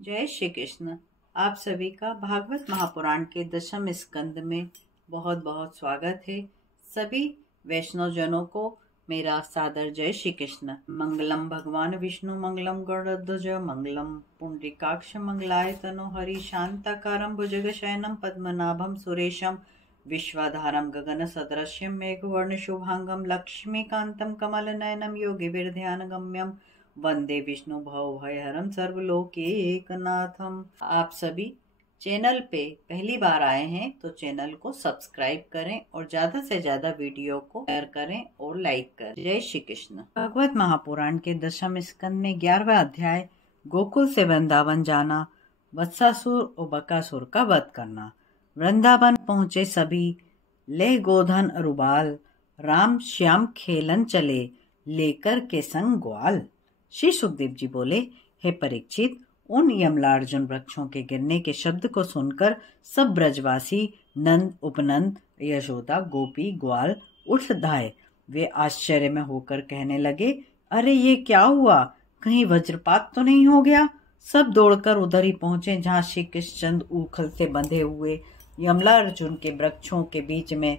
जय श्री कृष्ण। आप सभी का भागवत महापुराण के दशम स्कंद में बहुत बहुत स्वागत है। सभी वैष्णव जनों को मेरा सादर जय श्री कृष्ण। मंगलम भगवान विष्णु मंगलम गरुड़ध्वज मंगलम पुंडरीकाक्ष मंगलाय तनो हरि शांताकारं भुजगशयनं पद्मनाभं सुरेशं विश्वाधारं गगन सदृश्यं मेघवर्ण शुभांगं लक्ष्मीकांतं कमलनयनं योगिभिर्ध्यानगम्यं वंदे विष्णु भवभयहरं सर्वलोकैकनाथम। आप सभी चैनल पे पहली बार आए हैं तो चैनल को सब्सक्राइब करें और ज्यादा से ज्यादा वीडियो को शेयर करें और लाइक करें। जय श्री कृष्ण। भागवत महापुराण के दशम स्कंद में 11वां अध्याय गोकुल से वृंदावन जाना, वत्सासुर और बकासुर का वध करना। वृंदावन पहुंचे सभी, ले गोधन अरुबाल, राम श्याम खेलन चले, लेकर के संग ग्वाल। श्री सुखदेव जी बोले, हे परीक्षित, उन यमलार्जुन वृक्षों के गिरने के शब्द को सुनकर सब ब्रजवासी नंद, उपनंद, यशोदा, गोपी, ग्वाल उठ धाये। वे आश्चर्य में होकर कहने लगे, अरे ये क्या हुआ? कहीं वज्रपात तो नहीं हो गया? सब दौड़कर उधर ही पहुंचे जहाँ श्री कृष्णचंद्र उखल से बंधे हुए यमलार्जुन के वृक्षों के बीच में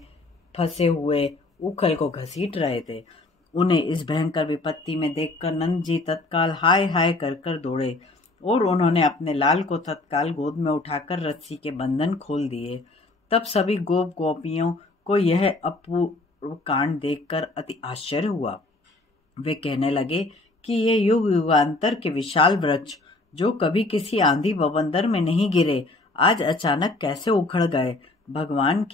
फंसे हुए उखल को घसीट रहे थे। उन्हें इस भयंकर विपत्ति में देखकर नंद जी तत्काल हाय हाय कर कर दौड़े और उन्होंने अपने लाल को तत्काल गोद में उठाकर रस्सी के बंधन खोल दिए। तब सभी गोप गोपियों को यह अपूर्व कांड देखकर अति आश्चर्य हुआ। वे कहने लगे कि ये युग युगांतर के विशाल वृक्ष जो कभी किसी आंधी बवंडर में नहीं गिरे, आज अचानक कैसे उखड़ गए? भगवान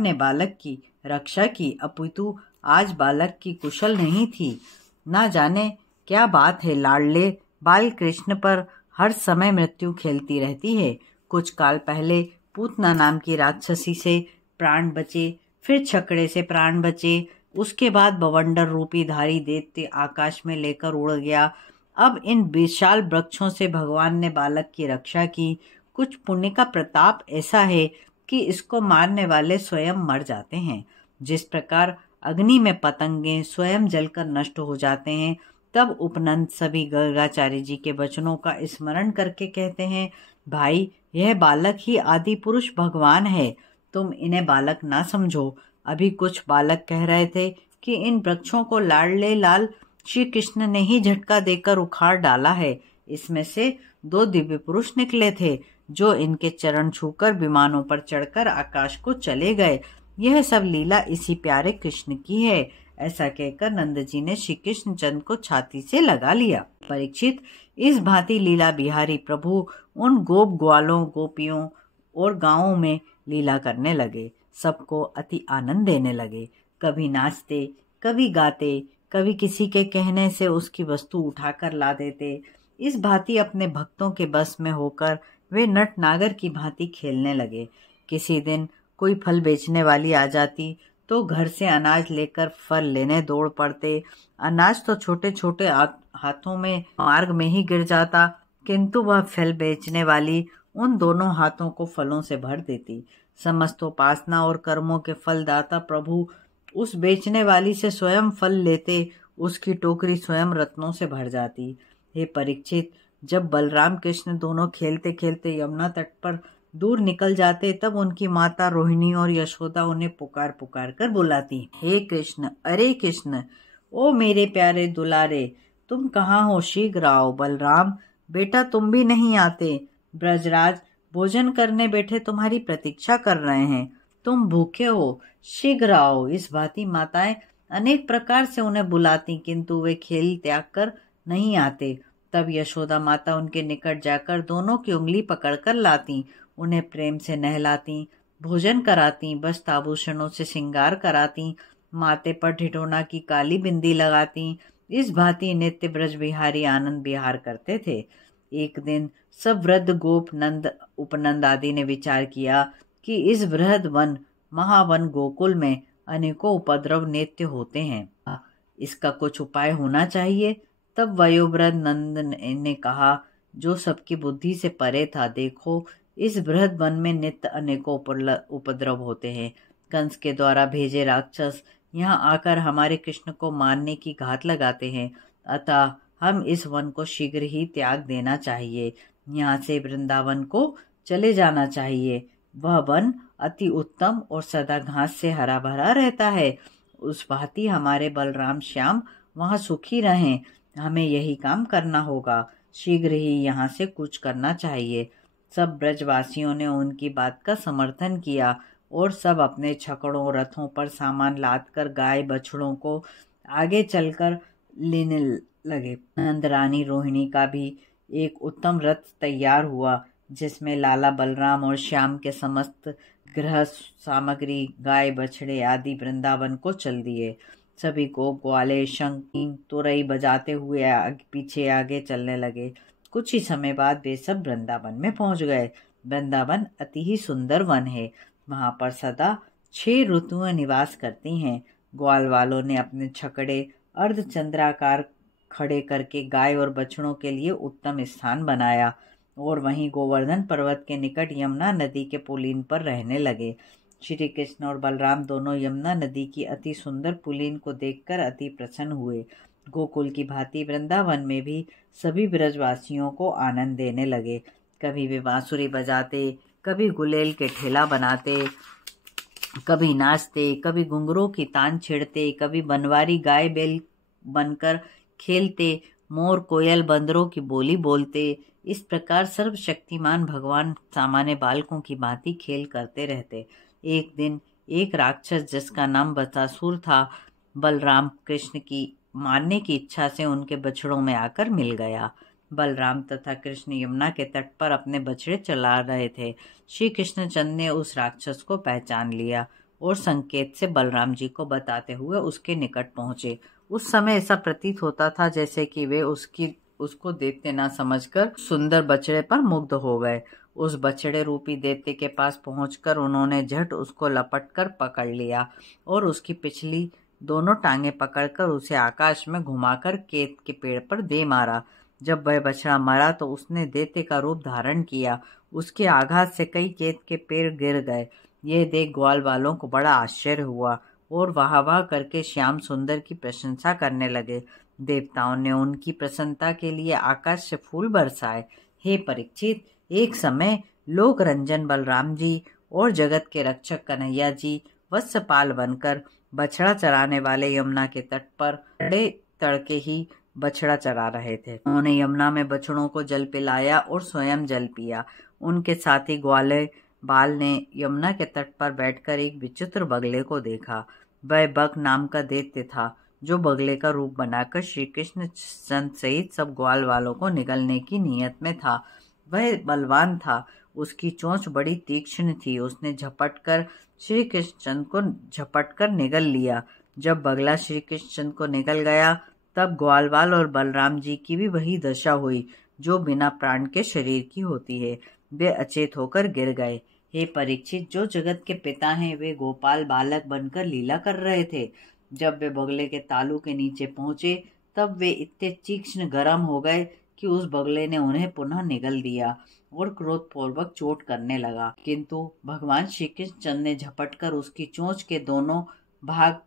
ने बालक की रक्षा की, अपितु आज बालक की कुशल नहीं थी। ना जाने क्या बात है, लाडले बाल कृष्ण पर हर समय मृत्यु खेलती रहती है। कुछ काल पहले पूतना नाम की राक्षसी से प्राण बचे, फिर छकड़े से प्राण बचे, उसके बाद बवंडर रूपी धारी दैत्य आकाश में लेकर उड़ गया। अब इन विशाल वृक्षों से भगवान ने बालक की रक्षा की। कुछ पुण्य का प्रताप ऐसा है कि इसको मारने वाले स्वयं मर जाते हैं। जिस प्रकार अग्नि में पतंगे स्वयं जलकर नष्ट हो जाते हैं, तब उपनंद सभी गर्गाचार्य जी के वचनों का स्मरण करके कहते हैं, भाई यह बालक ही आदि पुरुष भगवान है, तुम इन्हें बालक ना समझो। अभी कुछ बालक कह रहे थे कि इन वृक्षों को लाडले लाल श्री कृष्ण ने ही झटका देकर उखाड़ डाला है। इसमें से 2 दिव्य पुरुष निकले थे जो इनके चरण छूकर विमानों पर चढ़कर आकाश को चले गए। यह सब लीला इसी प्यारे कृष्ण की है। ऐसा कहकर नंद जी ने श्री कृष्ण चंद्र को छाती से लगा लिया। परीक्षित, इस भांति लीला बिहारी प्रभु उन गोप ग्वालों, गोपियों और गांवों में लीला करने लगे। सबको अति आनंद देने लगे। कभी नाचते, कभी गाते, कभी किसी के कहने से उसकी वस्तु उठाकर ला देते। इस भांति अपने भक्तों के बस में होकर वे नट नागर की भांति खेलने लगे। किसी दिन कोई फल बेचने वाली आ जाती तो घर से अनाज लेकर फल लेने दौड़ पड़ते। अनाज तो छोटे छोटे हाथों में मार्ग में ही गिर जाता, किंतु वह फल बेचने वाली उन दोनों हाथों को फलों से भर देती। समस्त उपासना और कर्मों के फलदाता प्रभु उस बेचने वाली से स्वयं फल लेते, उसकी टोकरी स्वयं रत्नों से भर जाती। हे परीक्षित, जब बलराम कृष्ण दोनों खेलते खेलते यमुना तट पर दूर निकल जाते, तब उनकी माता रोहिणी और यशोदा उन्हें पुकार पुकार कर बुलाती, हे कृष्ण, अरे कृष्ण, ओ मेरे प्यारे दुलारे, तुम कहाँ हो? शीघ्र आओ। बलराम बेटा, तुम भी नहीं आते? ब्रजराज भोजन करने बैठे तुम्हारी प्रतीक्षा कर रहे हैं, तुम भूखे हो, शीघ्र आओ। इस भांति माताएं अनेक प्रकार से उन्हें बुलाती, किंतु वे खेल त्याग कर नहीं आते। तब यशोदा माता उनके निकट जाकर दोनों की उंगली पकड़कर लाती, उन्हें प्रेम से नहलाती, भोजन कराती, वस्त्र आभूषणों से श्रृंगार कराती, माथे पर ठिठोना की काली बिंदी लगाती। इस भांति नित्य ब्रज बिहारी आनंद विहार करते थे। एक दिन सब वृद्ध गोप, नंद, उपनंद आदि ने विचार किया कि इस बृहद वन महावन गोकुल में अनेकों उपद्रव नित्य होते हैं, इसका कुछ उपाय होना चाहिए। तब वयोवृद्ध नंद ने कहा, जो सबकी बुद्धि से परे था, देखो इस बृहद वन में नित्य अनेकों उपद्रव होते हैं। कंस के द्वारा भेजे राक्षस यहाँ आकर हमारे कृष्ण को मारने की घात लगाते हैं, अतः हम इस वन को शीघ्र ही त्याग देना चाहिए। यहाँ से वृंदावन को चले जाना चाहिए। वह वन अति उत्तम और सदा घास से हरा भरा रहता है। उस भांति हमारे बलराम श्याम वहाँ सुखी रहें। हमें यही काम करना होगा। शीघ्र ही यहाँ से कूच करना चाहिए। सब ब्रजवासियों ने उनकी बात का समर्थन किया और सब अपने छकड़ों रथों पर सामान लादकर गाय बछड़ों को आगे चलकर लेने लगे। नंदरानी रोहिणी का भी एक उत्तम रथ तैयार हुआ, जिसमें लाला बलराम और श्याम के समस्त गृह सामग्री गाय बछड़े आदि वृंदावन को चल दिए। सभी गोप ग्वाले शंख तुरई बजाते हुए पीछे आगे चलने लगे। कुछ ही समय बाद वे सब वृंदावन में पहुंच गए। वृंदावन अति ही सुंदर वन है। वहां पर सदा 6 ऋतुएं निवास करती हैं। ग्वाल वालों ने अपने छकड़े अर्धचंद्राकार खड़े करके गाय और बछड़ों के लिए उत्तम स्थान बनाया और वहीं गोवर्धन पर्वत के निकट यमुना नदी के पुलीन पर रहने लगे। श्री कृष्ण और बलराम दोनों यमुना नदी की अति सुंदर पुलीन को देखकर अति प्रसन्न हुए। गोकुल की भांति वृंदावन में भी सभी ब्रजवासियों को आनंद देने लगे। कभी वे बांसुरी बजाते, कभी गुलेल के ठेला बनाते, कभी नाचते, कभी घुंघरू की तान छेड़ते, कभी बनवारी गाय बैल बनकर खेलते, मोर कोयल बंदरों की बोली बोलते। इस प्रकार सर्वशक्तिमान भगवान सामान्य बालकों की भांति खेल करते रहते। एक दिन एक राक्षस जिसका नाम बकासुर था, बलराम कृष्ण की मारने की इच्छा से उनके बछड़ों में आकर मिल गया। बलराम तथा कृष्ण यमुना के तट पर अपने बछड़े चला रहे थे। श्री कृष्णचंद्र ने उस राक्षस को पहचान लिया और संकेत से बलराम जी को बताते हुए उसके निकट पहुंचे। उस समय ऐसा प्रतीत होता था जैसे कि वे उसको दैत्य न समझकर सुंदर बछड़े पर मुग्ध हो गए। उस बछड़े रूपी दैत्य के पास पहुंचकर उन्होंने झट उसको लपटकर पकड़ लिया और उसकी पिछली दोनों टांगे पकड़कर उसे आकाश में घुमाकर केत के पेड़ पर दे मारा। जब वह बछड़ा मरा तो उसने दैत्य का रूप धारण किया। उसके आघात से कई केत के पेड़ गिर गए। यह देख ग्वाल वालों को बड़ा आश्चर्य हुआ और वाह वाह करके श्याम सुंदर की प्रशंसा करने लगे। देवताओं ने उनकी प्रसन्नता के लिए आकाश से फूल बरसाए। हे परीक्षित, एक समय लोक रंजन बलराम जी और जगत के रक्षक कन्हैया जी वत्सपाल बनकर बछड़ा चराने वाले यमुना के तट पर बड़े तड़के ही बछड़ा चरा रहे थे। उन्होंने यमुना में बछड़ों को जल पिलाया और स्वयं जल पिया। उनके साथी ग्वाले बाल ने यमुना के तट पर बैठकर एक विचित्र बगले को देखा। वह बक नाम का दैत्य था, जो बगले का रूप बनाकर श्री कृष्ण चंद सहित सब ग्वाल वालों को निगलने की नीयत में था। वह बलवान था, उसकी चोंच बड़ी तीक्ष्ण थी। उसने झपटकर श्री कृष्ण चंद को झपटकर निगल लिया। जब बगला श्री कृष्ण चंद को निगल गया तब ग्वालवाल और बलराम जी की भी वही दशा हुई जो बिना प्राण के शरीर की होती है। वे अचेत होकर गिर गए। हे परीक्षित, जो जगत के पिता हैं वे गोपाल बालक बनकर लीला कर रहे थे। जब वे बगले के तालू के नीचे पहुंचे तब वे इतने तीक्ष्ण गर्म हो गए कि उस बगले ने उन्हें पुनः निगल दिया और क्रोधपूर्वक चोट करने लगा। किंतु भगवान श्री कृष्ण चंद ने झपटकर उसकी चोंच के दोनों भाग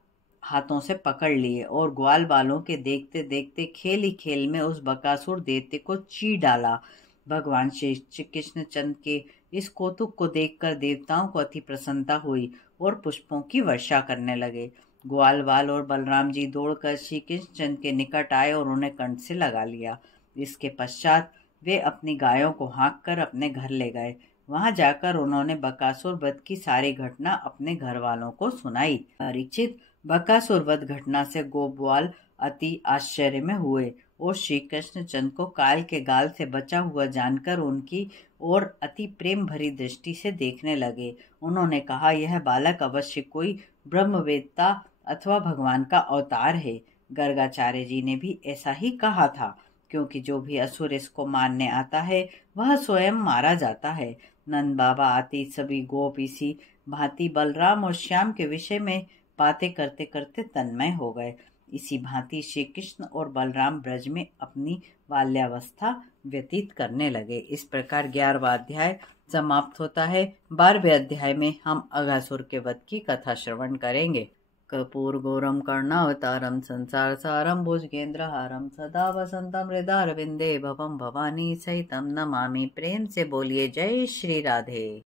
हाथों से पकड़ लिए और ग्वाल बालों के देखते देखते खेल ही खेल में उस बकासुर दैत्य को चीर डाला। भगवान श्री कृष्ण चंद के इस कौतुक को देखकर देवताओं को अति प्रसन्नता हुई और पुष्पों की वर्षा करने लगे। ग्वालवाल और बलराम जी दौड़कर श्री कृष्ण चंद के निकट आए और उन्हें कंठ से लगा लिया। इसके पश्चात वे अपनी गायों को हाँक कर अपने घर ले गए। वहां जाकर उन्होंने बकासुर वध की सारी घटना अपने घर वालों को सुनाई। परीक्षित, बकासुर वध घटना से गोपवाल अति आश्चर्य में हुए और श्री कृष्ण चंद को काल के गाल से बचा हुआ जानकर उनकी ओर अति प्रेम भरी दृष्टि से देखने लगे। उन्होंने कहा, यह बालक अवश्य कोई ब्रह्मवेत्ता अथवा भगवान का अवतार है। गर्गाचार्य जी ने भी ऐसा ही कहा था, क्योंकि जो भी असुर इसको मारने आता है वह स्वयं मारा जाता है। नंद बाबा आदि सभी गोप इसी भांति बलराम और श्याम के विषय में बातें करते करते तन्मय हो गए। इसी भांति श्री कृष्ण और बलराम ब्रज में अपनी बाल्यावस्था व्यतीत करने लगे। इस प्रकार 11वां अध्याय समाप्त होता है। 12वें अध्याय में हम अघासुर के वध की कथा श्रवण करेंगे। कर्पूर गौरम कर्णावतारम संसार सारम भुजगेंद्रहारम सदा वसंतम हृदयारविंदे भवम भवानी सहितम नमामि। प्रेम से बोलिए जय श्री राधे।